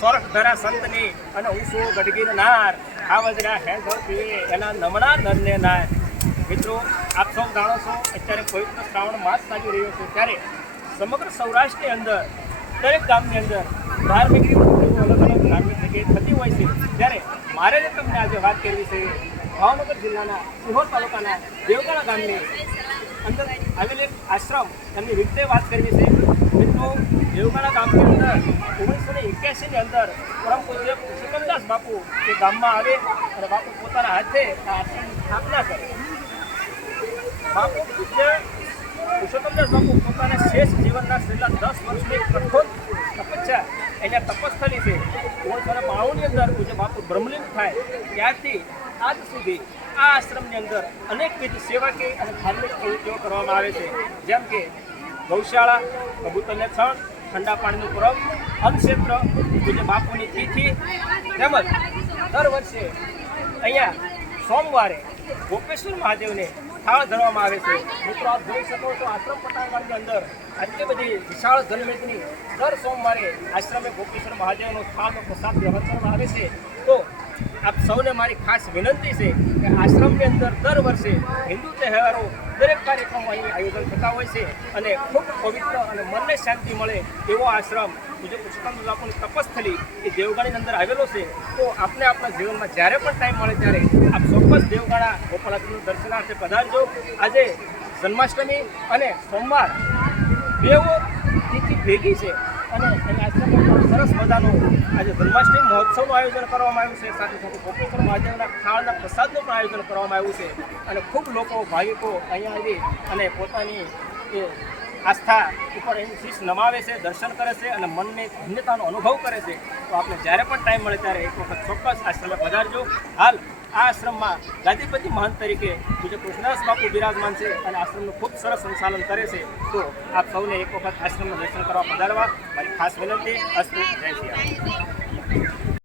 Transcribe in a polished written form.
સોરઠ ધરા સંતની અને ઊંચો ગઢગીર નાર આ વજરા હે ધરતી એના નમણા નરને નાર। મિત્રો આપ સૌ જાણો છો અત્યારે પવિત્ર શ્રાવણ માસ ચાલી રહ્યો છે, ત્યારે સમગ્ર સૌરાષ્ટ્રની અંદર દરેક ગામની અંદર ધાર્મિક અલગ અલગ ધાર્મિક જગ્યાએ થતી હોય છે। ત્યારે મારે તમને આજે વાત કરવી છે ભાવનગર જિલ્લાના સિહોર તાલુકાના દેવગણા ગામની અંદર આવેલ એક આશ્રમ એમની વિગતે વાત કરવી છે। મિત્રો દેવગણા ગામની અંદર 1981ની અંદર પરમ પૂજ્ય પુરુષોત્તમદાસ બાપુ એ ગામમાં આવે અને બાપુ પોતાના હાથે આ આશ્રમની સ્થાપના કરે। બાપુ પૂજ્ય પુરુષોત્તમદાસ બાપુ પોતાના શેષ જીવનના છેલ્લા 10 વર્ષની કઠોર તપસ્યા અહીંયા તપસ્થલી છે। 1992ની અંદર પૂજ્ય બાપુ બ્રહ્મલીન થાય ત્યારથી આજ સુધી આ આશ્રમની અંદર અનેકવિધ સેવાકીય અને ધાર્મિક પ્રવૃત્તિઓ કરવામાં આવે છે, જેમ કે ગૌશાળા, કબૂતરને છણ, ઠંડા પાણીનું પરબ, અન્નક્ષેત્ર, પૂજ્ય બાપુની તિથિ, તેમજ દર વર્ષે અહીંયા સોમવારે ગોપેશ્વર મહાદેવને થાળ ધરવામાં આવે છે। મિત્રો આપ જોઈ શકો છો આશ્રમ પટાંગણની અંદર આટલી બધી વિશાળ જનમેદની દર સોમવારે આશ્રમે ગોપેશ્વર મહાદેવનો થાળનો પ્રસાદ વહેંચવામાં આવે છે। તો આપ સૌને મારી ખાસ વિનંતી છે કે આશ્રમની અંદર દર વર્ષે હિન્દુ તહેવારો દરેક કાર્યક્રમો અહીં આયોજન થતા હોય છે અને ખૂબ પવિત્ર અને મનને શાંતિ મળે એવો આશ્રમ પૂજ્ય પુરુષોત્તમ બાપુની તપસ્થલી એ દેવગણાની અંદર આવેલો છે। તો આપને આપણા જીવનમાં જ્યારે પણ ટાઈમ મળે ત્યારે આપ ચોક્કસ દેવગણા ગોપાલાજીનું દર્શનાર્થે પધારજો। આજે જન્માષ્ટમી અને સોમવાર બેઓ તિથિ ભેગી છે અને એના આશ્રમમાં સરસ મજાનું આજે જન્માષ્ટમી મહોત્સવનું આયોજન કરવામાં આવ્યું છે, સાથે સાથે ગોપેશ્વર મહાદેવના થાળના પ્રસાદનું પણ આયોજન કરવામાં આવ્યું છે અને ખૂબ લોકો ભાવિકો અહીંયા આવી અને પોતાની એ આસ્થા ઉપર એની શીશ નમાવે છે, દર્શન કરે છે અને મનની ધન્યતાનો અનુભવ કરે છે। તો આપણે જ્યારે પણ ટાઈમ મળે ત્યારે એક વખત ચોક્કસ આશ્રમે પધારજો। હાલ આ આશ્રમમાં ગાદીપતિ મહંત તરીકે પૂજ્ય કૃષ્ણદાસ બાપુ બિરાજમાન છે અને આશ્રમનું ખૂબ સરસ સંચાલન કરે છે। તો આપ સૌને એક વખત આશ્રમનું દર્શન કરવા પધારવા મારી ખાસ વિનંતી। અસ્તુ, જય શ્રી રામ।